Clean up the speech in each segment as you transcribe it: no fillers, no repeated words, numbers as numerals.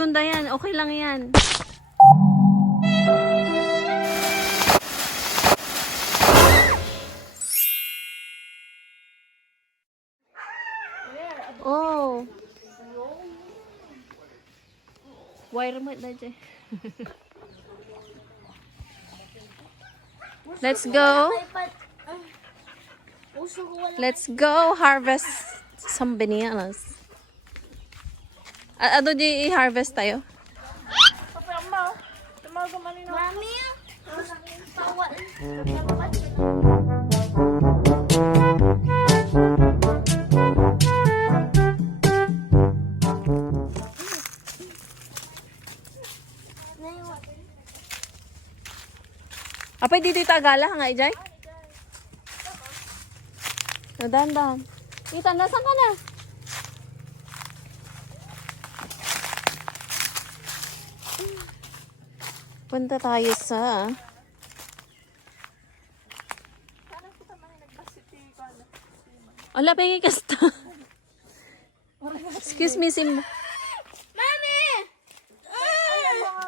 Tunda yan. Okay lang yan. Oh. Wire mo na dyan. Let's go. Let's go harvest some bananas. Ano di i-harvest tayo? Mami, bawal. Apay dito itagala nga ijay? Dahan-dahan. Ethan, nasan ka na? Punta tayo sa... Ala, pengi kasta. Excuse me, Sim. Mami!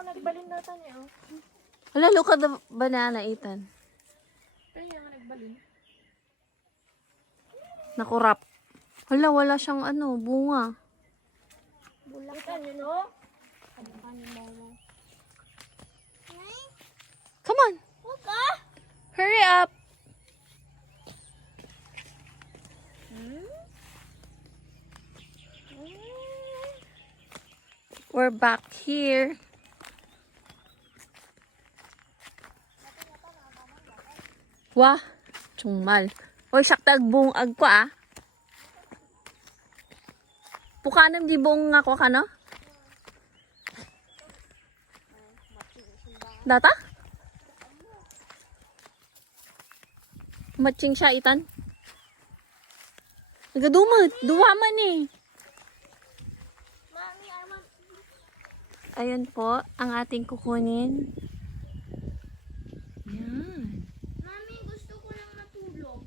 Nagbalin natin niya. Ala, look at the banana, Ethan. Kaya nga nagbalin. Nakurap. Hala, wala siyang ano, bunga. Bulakan yun, no? Come on. Buka? Hurry up. We're back here. Wah, chungmal. Oy, sakta agbong agkwa ah. Pukanam di bong nga ko ka no? Data? Matching siya, Itan. Nagadumot. Duwa man eh. Mami, I want... Ayan po, ang ating kukunin. Yan. Mami, gusto ko lang matulog.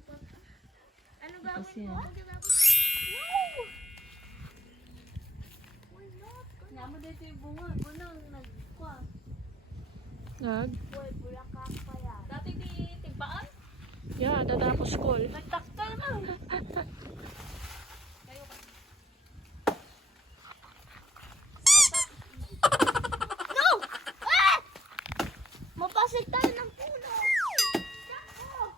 Ano gagawin Kasi ko? yan. No! Why not? Namo dito yung bunga. Unang nagkwa. Nag? Boy, bulakak pa yan. Dati di tigbaan. Yeah, tatapos school. Nagtakta naman. No! Ah! Mapasig tayo ng puno. Nako!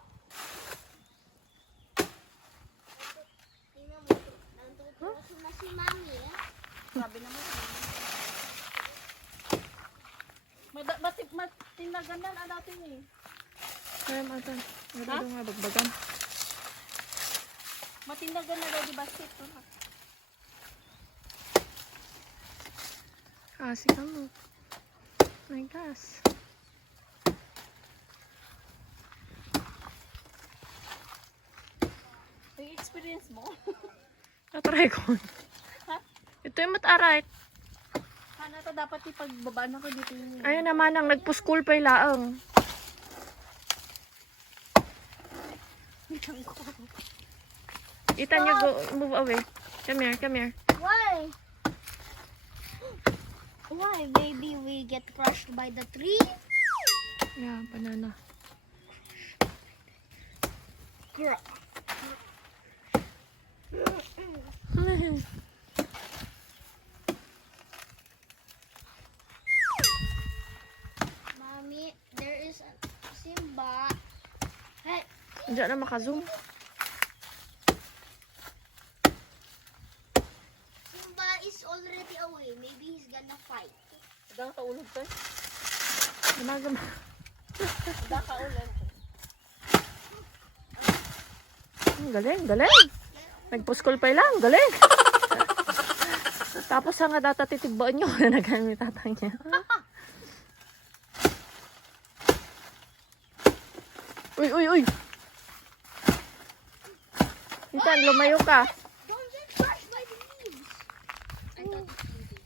Tingnan mo, nantutuso na si Mami eh. Sabi naman. Matinagan na natin eh. Kaya mata. Wala daw nga bagbagan. Matinagan na daw di basket. Kasi ka mo. My gosh. May experience mo? Natry ko. Ha? Ito yung mataray. Ano to dapat ipagbaba na ko dito yung... Ayun naman ang nagpo-school pa ilaang. Ethan, you go, move away. Come here, come here. Why? Why? Maybe we get crushed by the tree? Yeah, banana. Mommy, there is a Simba. Hey, Diyan na makazoom. Simba is already away. Maybe he's gonna fight. Hanggang kaulog to. Gumagama. Hanggang kaulog. Galing, galing. Nagpo-school pa lang, galing. Tapos nga data titigbaan nyo na nagamit tatang niya. Uy, uy, uy. Ethan, lumayo ka. Don't get crushed by the leaves. I thought it's easy.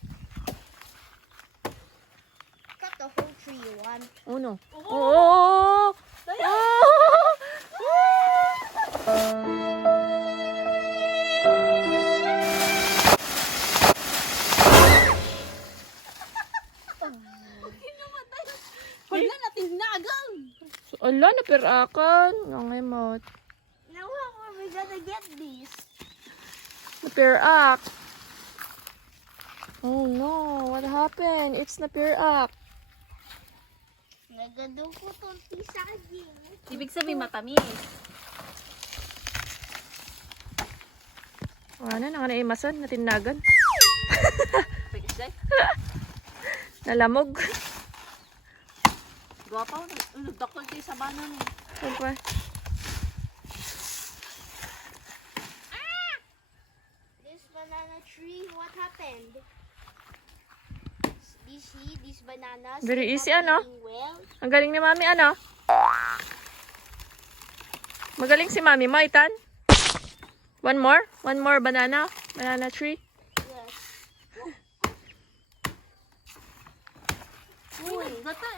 Cut the whole tree you want. Uno. Oh! Wala na pirakan. Ngay mo. Now how are we gonna get this? Napirak. Oh no, what happened? It's napirak. Nagadugo tong saging. Ibig sabihin matamis. Ano, nakanaimasan, natinagan. Pagkisay. Nalamog. Guwapa, nagdakol kayo sa banan eh. Siyempre. This banana tree, what happened? These bananas. Very are easy, not ano? doing well. Ang galing ni Mami, ano? Magaling si Mami mo, Itan? One more? One more banana? Banana tree? Yes. Uy,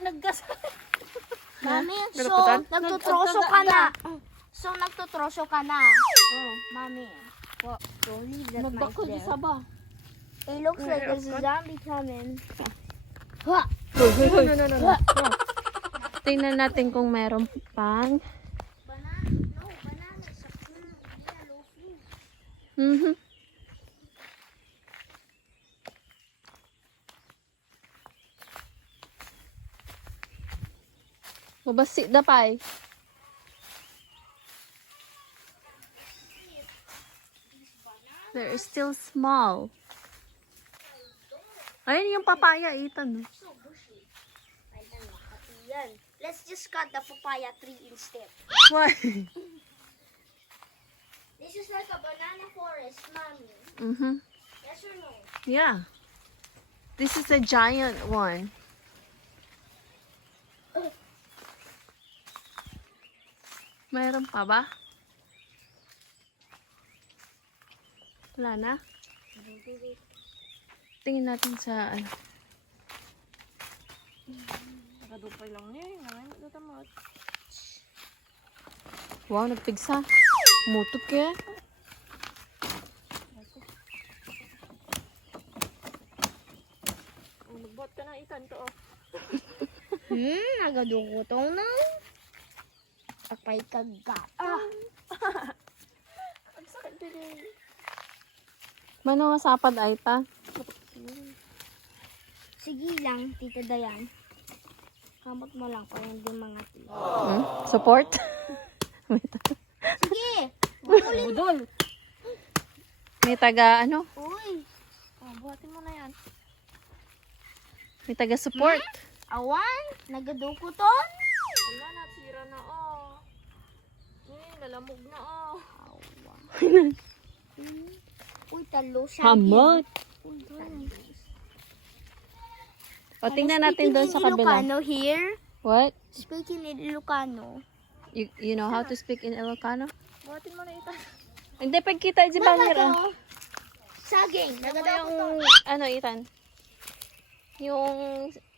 naggas. Mami, so Nagputan? nagtutroso ka na. So nagtutroso ka na. Oh. Mami. Well, don't leave that knife Nagdakol di there. sa ba? It looks like there's a zombie coming. No. Tingnan natin kung meron pang. Banana, no, banana. Sa yellow fruit. Mhm. Mabasi na pa eh. There is still small. Ayun yung papaya, Ethan. So bushy. I don't know. Pati yan. Let's just cut the papaya tree instead. Why? This is like a banana forest, Mommy. Mhm. Yes or no? Yeah. This is a giant one. Mayroon pa ba? Wala na? Tingin natin sa ano. Nakadupay lang niya eh. Nangayon na tamad. Wow, nagpigsa. Mutok kaya. Oh, nagbuhat ka na itan to oh. Nagadukutong na. Apay kagat. Ang sakit din eh. Mano nga sapad ay ta? Sige lang, Tita Dayan. Kamot mo lang kung hindi mga tita. Support? Sige! Budol. May taga ano? Uy! Oh, buhatin mo na yan. May taga support. Awan! Nagadukuton? Wala na, sira na oh. Lalamog na oh. Awan. Uy, talo siya. Hamot. Uy, talo. O tingnan natin doon sa kabila. Ilocano here. What? Speaking in Ilocano. You know how to speak in Ilocano? Buhatin mo na itan. Hindi pagkita si Bangir ah. Saging. Yung Nagadukuton. ano Ethan? Yung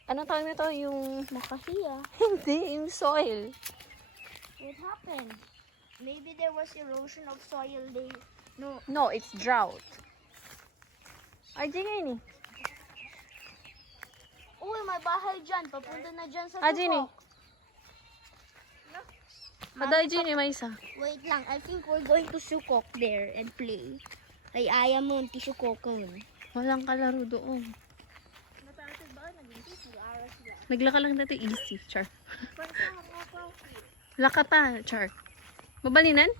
ano tawag nito? Yung Makahiya. hindi, yung soil. What happened? Maybe there was erosion of soil there. No. No, it's drought. Ay, di nga yun eh. Uy, may bahay dyan. Papunta na dyan sa Ah, Jenny. tukok. Kaday Jenny, may isa. Wait lang. I think we're going to Sukok there and play. Ay, ayaw mo, ti Sukokon. Walang kalaro doon. Natatid ba? Naging Naglaka lang dito easy, char. Lakata, char. Babalinan?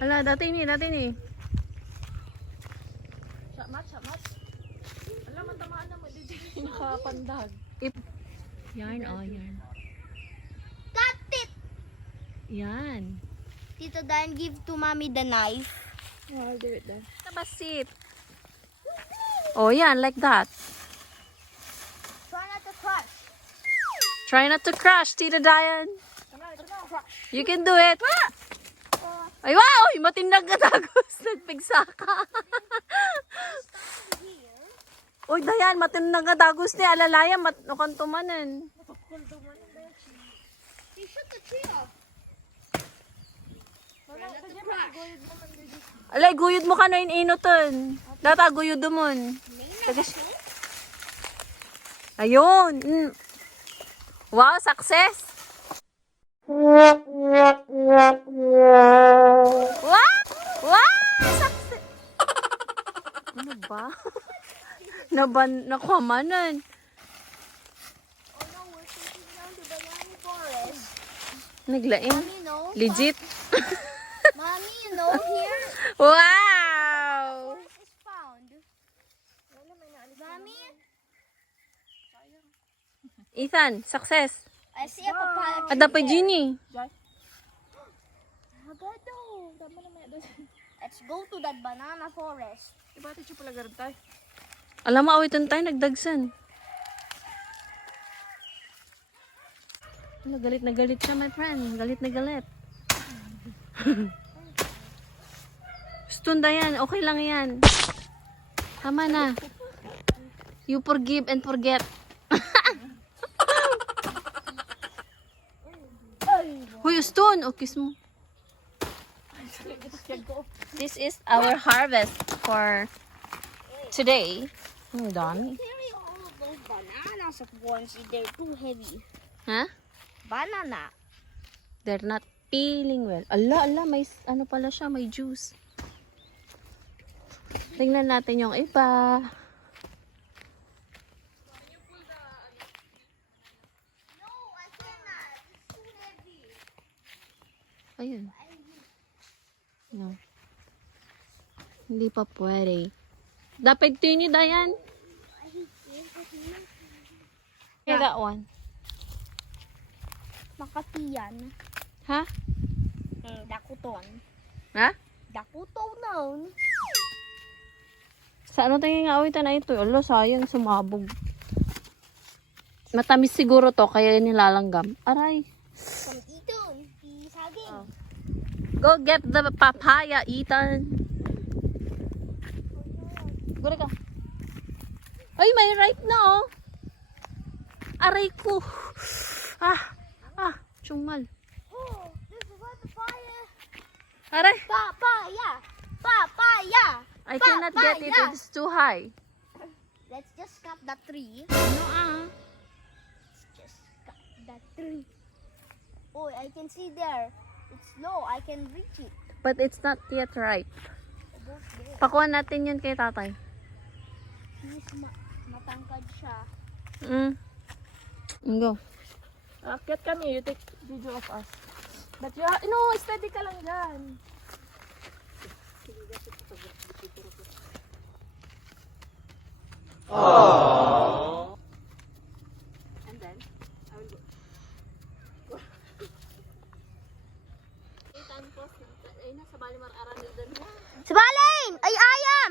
Wala, dati ni. Shamat. Alam, matamaan na mo. Di nakapandag. Yarn, oh, yarn. Cut it! Yan. Tito Dan, give to mommy the knife. I'll do it then. Tabasit. Oh, yan, like that. Try not to crush. Try not to crush, Tita Diane. You can do it. Ay, wow! Matindag ka tagos. Nagpigsa ka. Uy, Dayan, matindag ka tagos ni alalaya. Matnukan tumanan. You shut the tree off. Try not to crush. Alay, guyod mo ka na inuton. Data, guyod mo. Ayun. Wow, success! Wow! Wow! Success! Ano ba? Nakwamanan. Oh no, we're taking down the banana forest. Naglaing. Mommy, no. Legit. Mommy, you know here Wow! forest is found. Mommy, Ethan, success. I see a papaya tree Ada pa there. Genie. Agado. Let's go to that banana forest. Ibati siya pala garantay. Alam mo, awitan tayo, nagdagsan. Ano, galit na galit siya, my friend. Galit na galit. Stunda yan, okay lang yan. Tama na. You forgive and forget. Huy, Stone, o kiss mo. This is our harvest for today. Ang dami. Carry all of those bananas at once. They're too heavy. Ha? Banana. They're not peeling well. Ala, may ano pala siya, may juice. Tingnan natin yung iba. No, I cannot. It's too heavy. Ayun. No. Hindi pa pwede. Dapat ito yun, Dayan. Yeah, that one. Makatiyan. Ha? Dakuton. Ha? Dakuton noon. Sa ano tayo nga awitan na ito? Ala, sayang, sumabog. Matamis siguro to, kaya nilalanggam. Aray. From iton. Saging. Oh. Go get the papaya, Ethan. Gura ka. Ay, may ripe na, oh. Aray ko. Tsumal. Oh, this is what the fire. Aray. Papaya. Papaya. I cannot get it. Papaya. It's too high. Let's just cut the tree. No, Let's just cut the tree. Oh, I can see there. It's low. I can reach it. But it's not yet ripe. Above there. Pakuha natin yun kay tatay. He's matangkad siya. Go. Akyat kami, you take video of us. But you no, steady ka lang dyan. And then, I will go. Ethan, post na. Ay, nasa Balimar Aranil doon. Sabalin! Ay, ayam!